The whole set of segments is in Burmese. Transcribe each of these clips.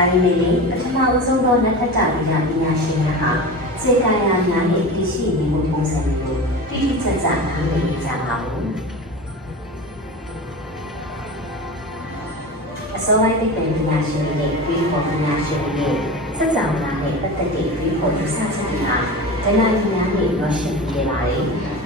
ဒါပေမဲ့လည်းပထမဦးဆုံးသောနက္ခတ္တပညာရှင်များဟာစေကာယာများနဲ့တည်ရှိနေမှုပုံစံတွေကိုတိတိကျကျနားလည်ကြပါဘူးအစောပိုင်းသိပ္ပံပညာရှင်တွေနဲ့ဒီပေါ်ပညာရှင်တွေနဲ့စက်ဆောင်များနဲ့ပတ်သက်တဲ့ဒီပေါ်ယူဆချက်တွေကဒနာပညာနဲ့ရောရှင်းပြခဲ့ပါတယ်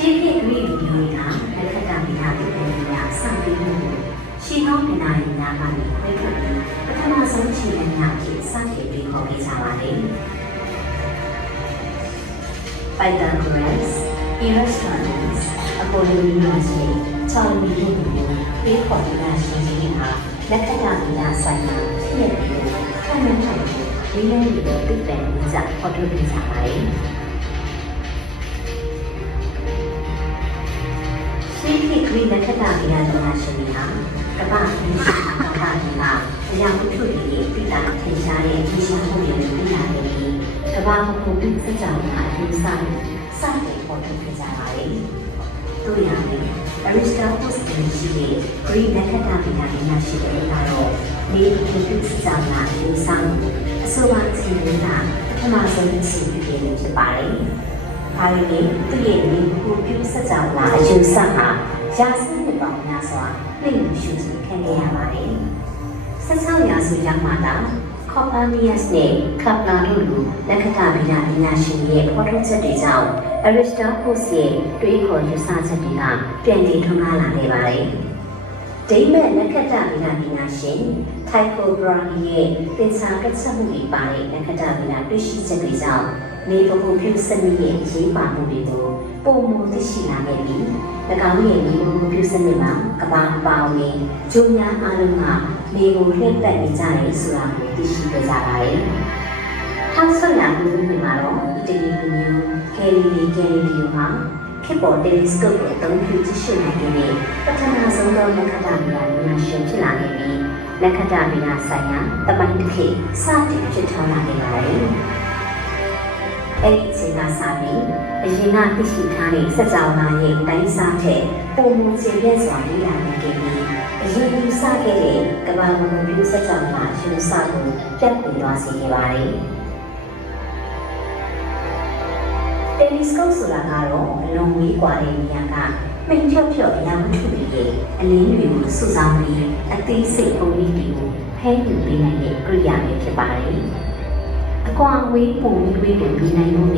ရှင်းပြပြီးလူတွေကလက်ခတ်မိတာပြည့်တယ်များစပြီးလို့ရှင်းဟောင်းပညာရေးများကနေဝိထွက်ပြီးပထမဆုံးခြေလှမ်းများအဖြစ်စတင်ပြီးခေါ်ခဲ့ကြပါတယ်။ Pythagoras, Eratosthenes, Apollonius နဲ့ချာလီတို့ကိုပေးခေါ်တဲ့ရှင်ကြီးဟာလက်ခတ်မိတာဆိုင်ရာဖြစ်ရပြီးခန့်မှန်းနိုင်တဲ့ဒီလိုမျိုးပြည့်တယ်စဖော်ထုတ်ပြကြပါတယ်။ဒီဂရိလက်ခတ်မိတာရှင်ကြီးဟာကမ္ဘာ့ပြည်ရှိကမ္ဘာ့ကြီးကအရာဝတ္ထုတွေပြည်တာထင်ရှားတဲ့ဒီရှားမှုတွေပြည်တာတွေကမ္ဘာ့ကိုပြည်စကြဝဠာအကျိုးဆိုင်စတင်ပေါ်ထွက်ခဲ့ကြပါတယ်။တို့ရမယ်အရစ္စတိုတက်စ်ကရှိတဲ့ဂရိလက်ခတ်မိတာရှိတဲ့ကတော့ဒီပြည်စကြဝဠာအကျိုးဆိုင်အဆိုပါအချိန်ကပထမဆုံးအချိန်ဖြစ်ပါတယ်။ဒါပေမဲ့သူ့ရဲ့ဒီပြည်စကြဝဠာအကျိုးဆိုင်ဟာရာစုနှစ်ပေါင်းများစွာနှိမ့်ရှုခံခဲ့ရပါတယ်။16ရာစုရောက်မှသာကော်ပါနီယပ်စ်နဲ့ကပ်လာတို့လိုလက်ခတ်မိတာပညာရှင်ရဲ့ဖော်ထုတ်ချက်တွေကြောင့်အရစ္စတိုတက်စ်ရဲ့တွေးခေါ်ယူဆချက်တွေကပြန်တည်ထွန်းကားလာခဲ့ပါတယ်။ဒိမတ်လက်ခတ်မိတာပညာရှင်ထိုက်ကိုဘရာနီရဲ့သင်္ချာကချက်မှုတွေပါတဲ့လက်ခတ်မိတာတွေ့ရှိချက်တွေကြောင့်နေဗဟုပြုစနစ်ရဲ့အရေးပါမှုတွေကိုပုံမူသိရှိလာခဲ့ပြီး၎င်းရဲ့နေဗဟုပြုစနစ်မှာကမ္ဘာပါဝင်ဂျုံများအားလုံးကနေကိုလှည့်ပတ်နေကြတယ်ဆိုတာကိုသိရှိကြပါတယ်။1600ခုနှစ်မှာတော့အီတလီလူမျိုးကယ်လီလီဟာခေတ်ပေါ်တယ်လီစကော့ကိုအသုံးပြုကြည့်ရှုနိုင်တဲ့ပထမဆုံးသောလက်ခတ်မိတာပညာရှင်ဖြစ်လာခဲ့ပြီးလက်ခတ်မိတာဆိုင်ရာတပိုင်းတစ်ခေတ်စတင်ဖြစ်ထွန်းလာခဲ့ပါတယ်။အဲ့ဒီအချိန်ကစပြီးအရင်ကသိရှိထားတဲ့စကြဝဠာရဲ့တိုင်းစားတဲ့ပုံမှန်ကျေပြည့်စွာလေ့လာနိုင်ခဲ့ပြီးအရင်ကစခဲ့တဲ့ကမ္ဘာ့ဘုံပြုစကြဝဠာအရှင်စကိုပြတ်ပြီးသွားစေခဲ့ပါတယ်။တယ်လီစကော့ဆိုတာကတော့အလုံးဝေးกว่าတဲ့နေရာကမိန်ဖြော့ဖြော့အရာဝတ္ထုတွေရဲ့အလင်းတွေကိုစုဆောင်းပြီးအသေးစိတ်ပုံရိပ်တွေကိုဖဲယူပေးနိုင်တဲ့ကိရိယာပဲဖြစ်ပါတယ်။အကွာဝေးပုံရိပ်တွေကိုပြီးနိုင်မှု